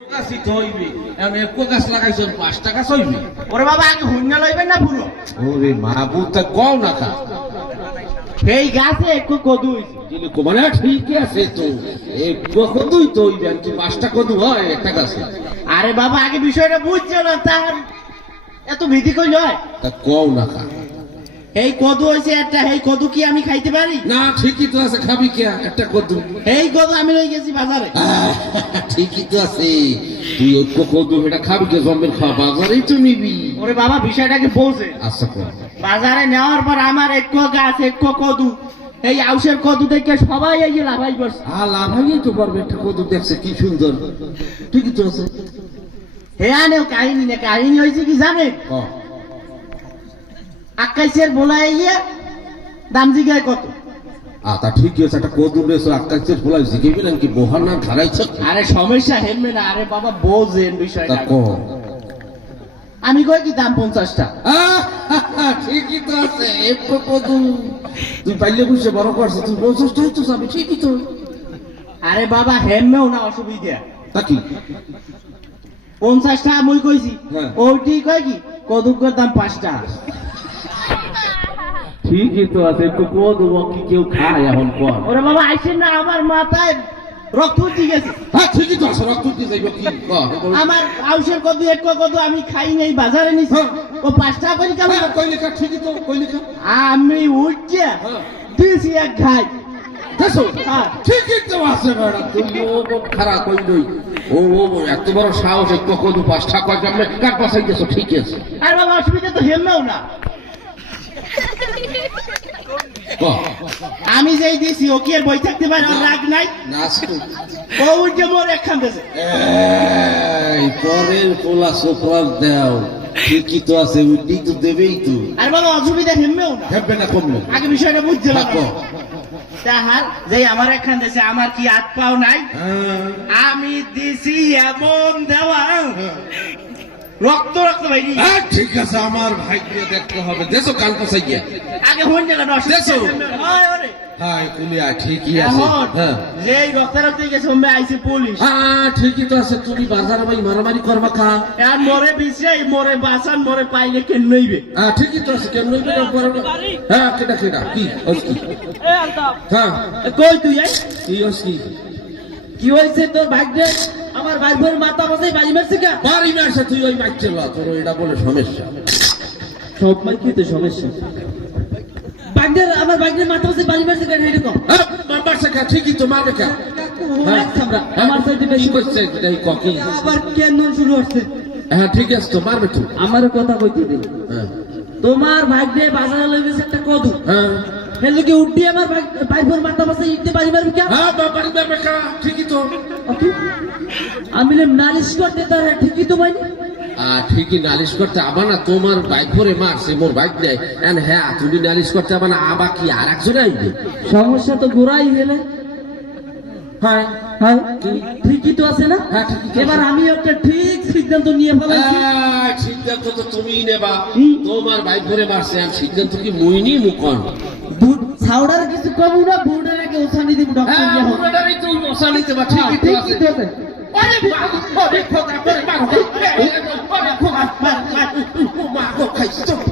গাছই হইবে? এখন একো গাছ লাগাইছেন পাঁচ টাকা চইবে ওরে বাবা আগে হুন্না লইবেন না পুরো? ওরে মাহবুব তা কও না কা এই গাছে একটু কদু হইছে। মানে ঠিকই আছে তো। এই কদুই তো হইবে আর কি পাঁচটা কদু হয় একটা গাছে। আরে বাবা আগে বিষয়টা বুঝছ না তার এত ভীতি কই হয় তা কও না কা এই কদু হইছে একটা এই কদু কি আমি খাইতে পারি? না ঠিকই তো আছে খাবি কে? একটা কদু। এই কদু আমি লই গেছি বাজারে। ঠিকই তো আছে। তুই ঐক্য কদু এটা খাবি কে জন্মের খাওয়া বাজারেই তো নিবি। ওরে বাবা বিষয়টাকে বলছে। আচ্ছা বাজারে নেওয়ার পর আমার এক গাছ এক কদু। এই আউশের কদু দেখে সবাই এই যে লাভাই করছে আ লাভাইয়ে তো পারবে একটা কদু দেখছে কি সুন্দর। ঠিকই তো আছে। হে আনেও কাহিনী না কাহিনী হয়েছে কি জানেন? ক। আকাশের বলাই গিয়ে দাম জিগায় কত? আ তা ঠিকই আছে একটা কদু রেছো আকাশের ফলাই জিগেবি নাকি বহার না ধারাইছ আরে সমস্যা হেমবে না আরে বাবা বোঝেন বিষয়টা। ক? আমি কই কি দাম পঞ্চাশটা? ঠিকই তো আছে একটু কদু তুই পাইলে বুঝছে বড় করছে তুই পঞ্চাশটাই তো যাবে ঠিকই তো। আরে বাবা হেমবেও না অসুবিধা। তা কি? পঞ্চাশটা মুই কইছি। হ্যাঁ। ওইটি কয় কি? কদুকের দাম পাঁচটা। ঠিকই তো আছে একটু কদু কি কেউ খায় এখন কর ওরে বাবা আইসেন না আমার মাথায় রক্ত উঠে গেছে। হ্যাঁ ঠিকই তো আছে রক্ত দিয়ে যাইব কি? আমার আউশের কদু এক কদু আমি খাই নাই বাজারে নিছি। হ্যাঁ। ও পাঁচটা করে কেমন হ্যাঁ, কই ঠিকই তো কই লেখা? আমি উঠছে হ্যাঁ। দিছি এক খাই দেখো হ্যাঁ। ঠিকই তো আছে ম্যাডাম তুই ও খারাপ কই নই ও ও এত বড় সাহস একটু কদু পাঁচটা কয় কার পাশাই গেছো? ঠিক আছে। আর বাবা অসুবিধা তো হেমবেও না। আমি যেই দিছি ও কি আর বই থাকতে পারে? ওর রাগ নাই? ও উঠে মোর একখান এই পরের পোলা দেও। ঠিকই তো আছে উডি তো দেবেই তো। আর বাবা অসুবিধা হেমবেও না। হেববে না কমবে আগে বিষয়টা বুঝছে না তাহার যেই আমার একখান দেছে আমার কি হাত পাও নাই? হ্যাঁ। আমি দিছি এমন দেওয়া। রক্ত রক্ত ভাইনি হ্যাঁ, ঠিক আছে আমার ভাইকে দেখতে হবে। দেশো কাল পাশাই গিয়া আগে হন জায়গা দেছো? হয় ওরে হ্যাঁ কুলিয়া ঠিকই আছে। এখন হ্যাঁ। যেই রক্ত রক্ত গেছে ওমে আইছে পুলিশ। হ্যাঁ ঠিকই তো আছে। তুমি বাজার ভাই মারামারি করবা খা। আর মরে বিছাই মরে বাসান মরে পাইলে কেন নইবে? হ্যাঁ ঠিকই তো আছে। কেন নইবে না পরে হ্যাঁ কি হ্যাঁ। কই তুই আই কি তোর ভাগ্যে? আমার ভাই মাথা বসাই বাড়ি মারছে কা? বাড়ি মারছে তুই ওই মাইক তোর এটা বলে সমস্যা। সব মাইকি তো সমস্যা। ভাগ্যের আমার ভাগ্যের মাথা বসাই বাড়ি মারছে কেন এরকম? হ্যাঁ মারছে খা ঠিকই তো মারবে খা হ্যাঁ। আমার সাইডে বেশি করছে? এই ককি। আবার কেন শুরু হচ্ছে? হ্যাঁ ঠিক আছে তো মারবে তো। আমার কথা কইতে দে। হ্যাঁ। তোমার ভাগ্যে বাজারে লইছে একটা কদু। হ্যাঁ। হেলে কি উঠি আমার ভাই বোন মাথা বসাই ইটতে বাড়ি মারবে কা? হ্যাঁ বাড়ি মারবে খা ঠিকই তো। আমি নালিশ করতে তার ঠিকই তো আর ঠিকই নালিশ করতে আবার না তোমার বাইক করে মারছে মোর বাইক নেই হ্যাঁ তুমি নালিশ করতে আবার না আবার কি আর একজনে আইবে? সমস্যা তো গোড়াই গেলে। হ্যাঁ হ্যাঁ। ঠিকই তো আছে না? হ্যাঁ, ঠিকই। এবার আমি একটা ঠিক সিদ্ধান্ত নিয়ে ফেলাইছি। সিদ্ধান্ত তো তুমি নেবা। তোমার বাইক করে মারছে আর সিদ্ধান্ত কি মুইনি বুট ছাউড়ার কিছু কম না বুটের আগে উঠানি দিব ডক্টর হ্যাঁ তো মশা নিতে পার ঠিকই তো ঠিকই আছে তো আছে আরে বাবা, আরে খোকা, আরে বাবা, আরে বাবা, আরে খোকা, মার, মার, মার, মার, খাইছো